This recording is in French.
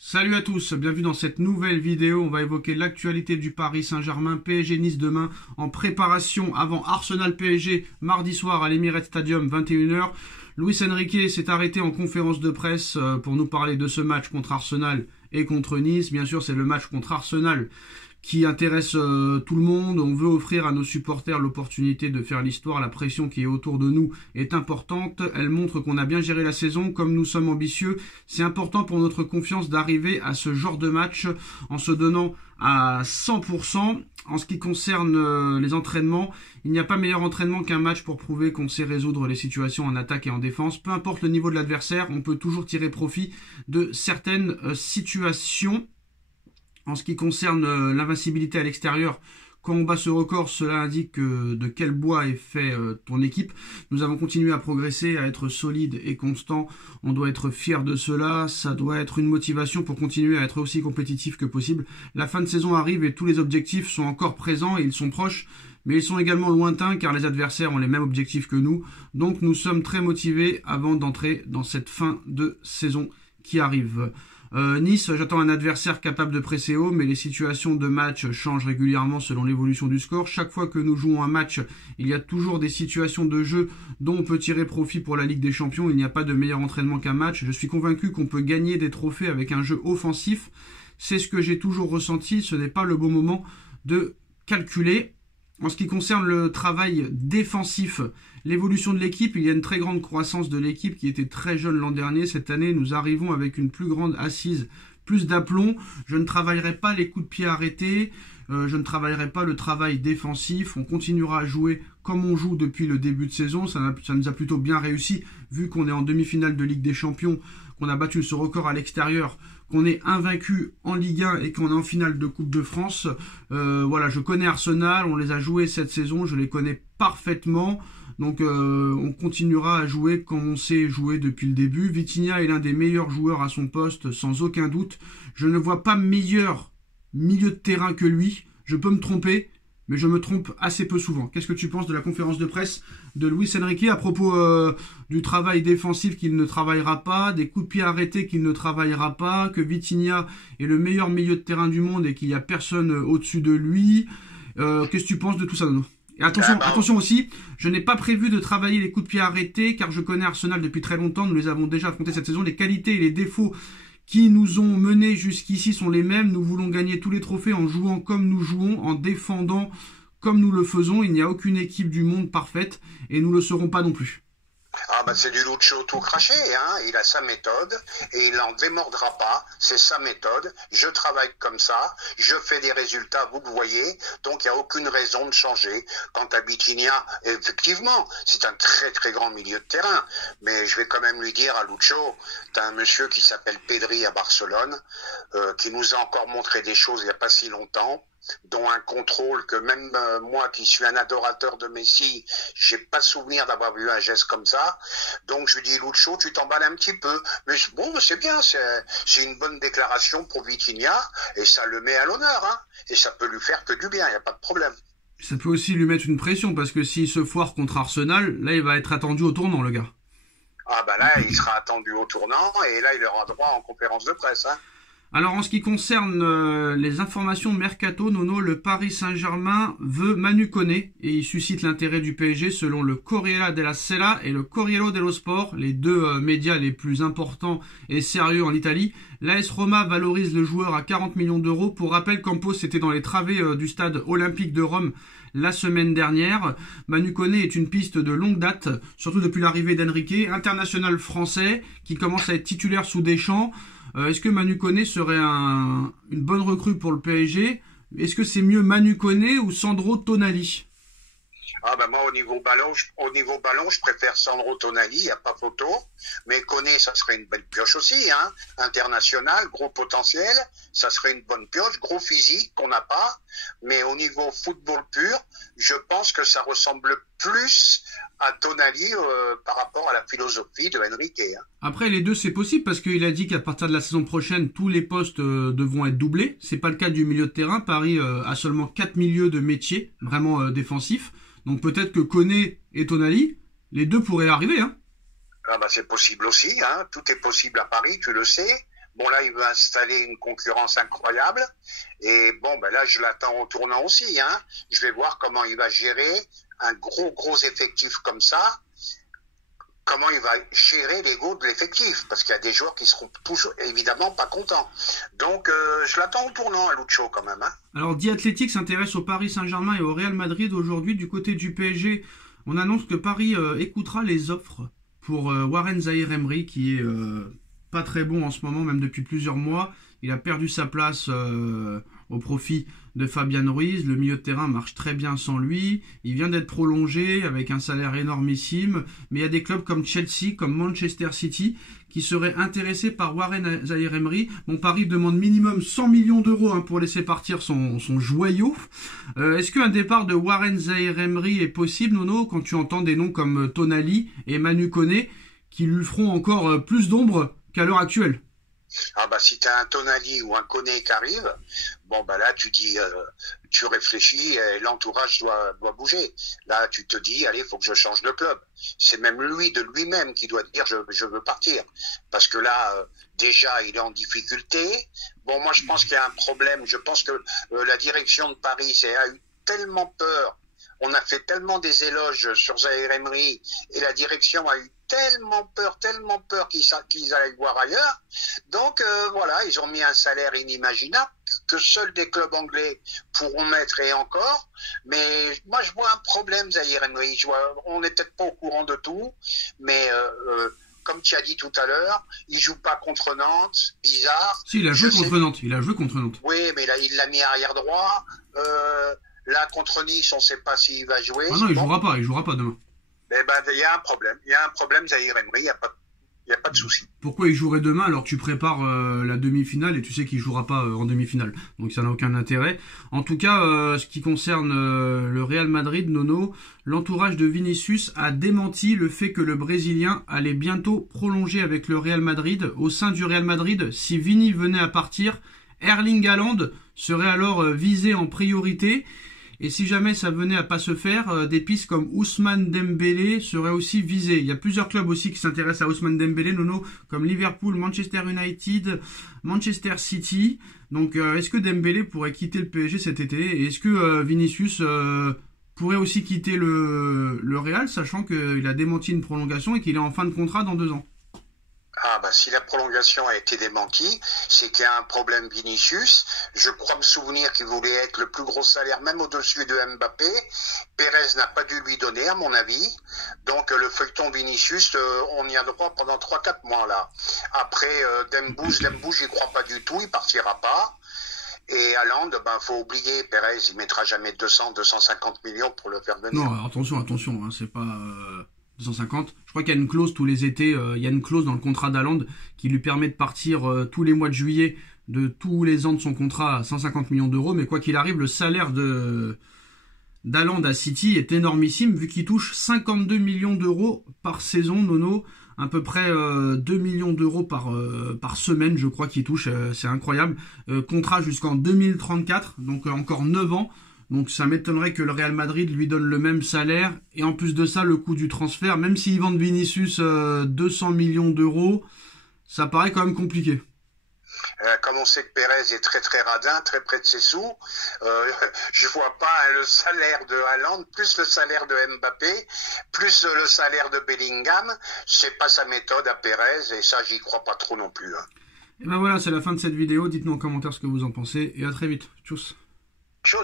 Salut à tous, bienvenue dans cette nouvelle vidéo. On va évoquer l'actualité du Paris Saint-Germain, PSG Nice demain, en préparation avant Arsenal PSG mardi soir à l'Emirates Stadium, 21h. Luis Enrique s'est arrêté en conférence de presse pour nous parler de ce match contre Arsenal et contre Nice. Bien sûr, c'est le match contre Arsenal qui intéresse tout le monde. On veut offrir à nos supporters l'opportunité de faire l'histoire. La pression qui est autour de nous est importante. Elle montre qu'on a bien géré la saison. Comme nous sommes ambitieux, c'est important pour notre confiance d'arriver à ce genre de match en se donnant à 100%. En ce qui concerne les entraînements, il n'y a pas meilleur entraînement qu'un match pour prouver qu'on sait résoudre les situations en attaque et en défense. Peu importe le niveau de l'adversaire, on peut toujours tirer profit de certaines situations. En ce qui concerne l'invincibilité à l'extérieur, quand on bat ce record, cela indique de quel bois est fait ton équipe. Nous avons continué à progresser, à être solide et constant. On doit être fier de cela. Ça doit être une motivation pour continuer à être aussi compétitif que possible. La fin de saison arrive et tous les objectifs sont encore présents et ils sont proches. Mais ils sont également lointains car les adversaires ont les mêmes objectifs que nous. Donc nous sommes très motivés avant d'entrer dans cette fin de saison qui arrive. Nice, j'attends un adversaire capable de presser haut, mais les situations de match changent régulièrement selon l'évolution du score. Chaque fois que nous jouons un match, il y a toujours des situations de jeu dont on peut tirer profit pour la Ligue des Champions. Il n'y a pas de meilleur entraînement qu'un match. Je suis convaincu qu'on peut gagner des trophées avec un jeu offensif. C'est ce que j'ai toujours ressenti. Ce n'est pas le bon moment de calculer. En ce qui concerne le travail défensif, l'évolution de l'équipe, il y a une très grande croissance de l'équipe qui était très jeune l'an dernier. Cette année, nous arrivons avec une plus grande assise, plus d'aplomb. Je ne travaillerai pas les coups de pied arrêtés, je ne travaillerai pas le travail défensif. On continuera à jouer comme on joue depuis le début de saison. Ça nous a plutôt bien réussi, vu qu'on est en demi-finale de Ligue des Champions, qu'on a battu ce record à l'extérieur, qu'on est invaincu en Ligue 1 et qu'on est en finale de Coupe de France. Voilà, je connais Arsenal, on les a joués cette saison, je les connais parfaitement. Donc on continuera à jouer comme on sait jouer depuis le début. Vitinha est l'un des meilleurs joueurs à son poste, sans aucun doute. Je ne vois pas meilleur milieu de terrain que lui. Je peux me tromper, mais je me trompe assez peu souvent. Qu'est-ce que tu penses de la conférence de presse de Luis Enrique à propos du travail défensif qu'il ne travaillera pas, des coups de pied arrêtés qu'il ne travaillera pas, que Vitinha est le meilleur milieu de terrain du monde et qu'il n'y a personne au-dessus de lui? Qu'est-ce que tu penses de tout ça, Nono? Et attention aussi, je n'ai pas prévu de travailler les coups de pied arrêtés car je connais Arsenal depuis très longtemps. Nous les avons déjà affrontés cette saison. Les qualités et les défauts qui nous ont menés jusqu'ici sont les mêmes. Nous voulons gagner tous les trophées en jouant comme nous jouons, en défendant comme nous le faisons. Il n'y a aucune équipe du monde parfaite et nous ne le serons pas non plus. Ah bah c'est du Lucho tout craché, hein. Il a sa méthode et il n'en démordra pas, c'est sa méthode, je travaille comme ça, je fais des résultats, vous le voyez, donc il n'y a aucune raison de changer. Quant à Vitinha, effectivement, c'est un très très grand milieu de terrain, mais je vais quand même lui dire à Lucho, t'as un monsieur qui s'appelle Pedri à Barcelone, qui nous a encore montré des choses il n'y a pas si longtemps, dont un contrôle que même moi qui suis un adorateur de Messi, j'ai pas souvenir d'avoir vu un geste comme ça. Donc je lui dis, Lucho, tu t'emballes un petit peu. Mais bon, c'est bien, c'est une bonne déclaration pour Vitinha et ça le met à l'honneur, hein. Et ça peut lui faire que du bien, il n'y a pas de problème. Ça peut aussi lui mettre une pression parce que s'il se foire contre Arsenal, là il va être attendu au tournant, le gars. Ah bah là, il sera attendu au tournant et là il aura droit en conférence de presse, hein. Alors en ce qui concerne les informations mercato, Nono, le Paris Saint-Germain veut Manu Koné et il suscite l'intérêt du PSG selon le Corriere della Sera et le Corriere dello Sport, les deux médias les plus importants et sérieux en Italie. L'AS Roma valorise le joueur à 40 millions d'euros. Pour rappel, Campos était dans les travées du stade olympique de Rome la semaine dernière. Manu Koné est une piste de longue date, surtout depuis l'arrivée d'Enrique, international français qui commence à être titulaire sous Deschamps. Est-ce que Manu Koné serait une bonne recrue pour le PSG? Est-ce que c'est mieux Manu Koné ou Sandro Tonali? Ah ben moi au niveau ballon, je préfère Sandro Tonali, il n'y a pas photo. Mais Koné, ça serait une belle pioche aussi, hein. International, gros potentiel, ça serait une bonne pioche, gros physique qu'on n'a pas. Mais au niveau football pur, je pense que ça ressemble plus à Tonali par rapport à la philosophie de Enrique, hein. Après les deux c'est possible parce qu'il a dit qu'à partir de la saison prochaine tous les postes devront être doublés. C'est pas le cas du milieu de terrain. Paris a seulement 4 milieux de métier vraiment défensifs. Donc peut-être que Koné et Tonali, les deux pourraient arriver, hein. Ah bah c'est possible aussi, hein. Tout est possible à Paris, tu le sais. Bon, là, il veut installer une concurrence incroyable. Et bon, ben là, je l'attends au tournant aussi, hein. Je vais voir comment il va gérer un gros effectif comme ça. Comment il va gérer l'ego de l'effectif, parce qu'il y a des joueurs qui seront tous évidemment pas contents. Donc je l'attends au tournant à Lucho quand même. Hein. Alors The Athletic s'intéresse au Paris Saint-Germain et au Real Madrid aujourd'hui. Du côté du PSG, on annonce que Paris écoutera les offres pour Warren Zaïre-Emery, qui est pas très bon en ce moment, même depuis plusieurs mois. Il a perdu sa place au profit de Fabian Ruiz. Le milieu de terrain marche très bien sans lui. Il vient d'être prolongé avec un salaire énormissime. Mais il y a des clubs comme Chelsea, comme Manchester City, qui seraient intéressés par Warren Zaïre-Emery. Bon, Paris demande minimum 100 millions d'euros hein, pour laisser partir son joyau. Est-ce qu'un départ de Warren Zaïre-Emery est possible, Nono, quand tu entends des noms comme Tonali et Manu Koné, qui lui feront encore plus d'ombre qu'à l'heure actuelle? Ah bah si t'as un Tonali ou un Koné qui arrive, bon bah là tu dis, tu réfléchis et l'entourage doit bouger. Là tu te dis, allez, faut que je change de club. C'est même lui de lui-même qui doit dire je veux partir, parce que là déjà il est en difficulté. Bon moi je pense qu'il y a un problème. Je pense que la direction de Paris a eu tellement peur. On a fait tellement des éloges sur Zaïre-Emery et la direction a eu tellement peur qu'ils aillent voir ailleurs. Donc voilà, ils ont mis un salaire inimaginable que seuls des clubs anglais pourront mettre et encore. Mais moi je vois un problème, Zaïre-Emery. On n'est peut-être pas au courant de tout, mais comme tu as dit tout à l'heure, il joue pas contre Nantes, bizarre. Si, il a joué contre Nantes. Il a joué contre Nantes. Oui, mais là il l'a mis arrière droit. Là, contre Nice, on ne sait pas s'il va jouer. Ah non, il jouera pas demain. Eh ben, il y a un problème, Zaïre-Emery, il n'y a pas de souci. Pourquoi il jouerait demain alors que tu prépares la demi-finale et tu sais qu'il jouera pas en demi-finale? Donc ça n'a aucun intérêt. En tout cas, ce qui concerne le Real Madrid, Nono, l'entourage de Vinicius a démenti le fait que le Brésilien allait bientôt prolonger avec le Real Madrid. Au sein du Real Madrid, si Vini venait à partir, Erling Haaland serait alors visé en priorité. Et si jamais ça venait à pas se faire, des pistes comme Ousmane Dembélé seraient aussi visées. Il y a plusieurs clubs aussi qui s'intéressent à Ousmane Dembélé, Nono, comme Liverpool, Manchester United, Manchester City. Donc est-ce que Dembélé pourrait quitter le PSG cet été? Et est-ce que Vinicius pourrait aussi quitter le Real, sachant qu'il a démenti une prolongation et qu'il est en fin de contrat dans 2 ans? Ah bah si la prolongation a été démentie, c'est qu'il y a un problème Vinicius. Je crois me souvenir qu'il voulait être le plus gros salaire, même au-dessus de Mbappé. Pérez n'a pas dû lui donner, à mon avis. Donc le feuilleton Vinicius, on y a droit pendant 3-4 mois là. Après Dembouz, j'y crois pas du tout, il partira pas. Et Haaland, faut oublier, Pérez, il mettra jamais 200-250 millions pour le faire venir. Non, attention, hein, c'est pas 250. Je crois qu'il y a une clause tous les étés, il y a une clause dans le contrat d'Haaland qui lui permet de partir tous les mois de juillet de tous les ans de son contrat à 150 millions d'euros. Mais quoi qu'il arrive, le salaire d'Haaland à City est énormissime vu qu'il touche 52 millions d'euros par saison, Nono. À peu près 2 millions d'euros par semaine, je crois qu'il touche. C'est incroyable. Contrat jusqu'en 2034, donc encore 9 ans. Donc ça m'étonnerait que le Real Madrid lui donne le même salaire. Et en plus de ça, le coût du transfert, même s'ils vendent Vinicius 200 millions d'euros, ça paraît quand même compliqué. Comme on sait que Pérez est très très radin, très près de ses sous, je vois pas le salaire de Haaland, plus le salaire de Mbappé, plus le salaire de Bellingham. C'est pas sa méthode à Pérez et ça j'y crois pas trop non plus. Hein. Et ben voilà, c'est la fin de cette vidéo. Dites-nous en commentaire ce que vous en pensez et à très vite. Tchuss.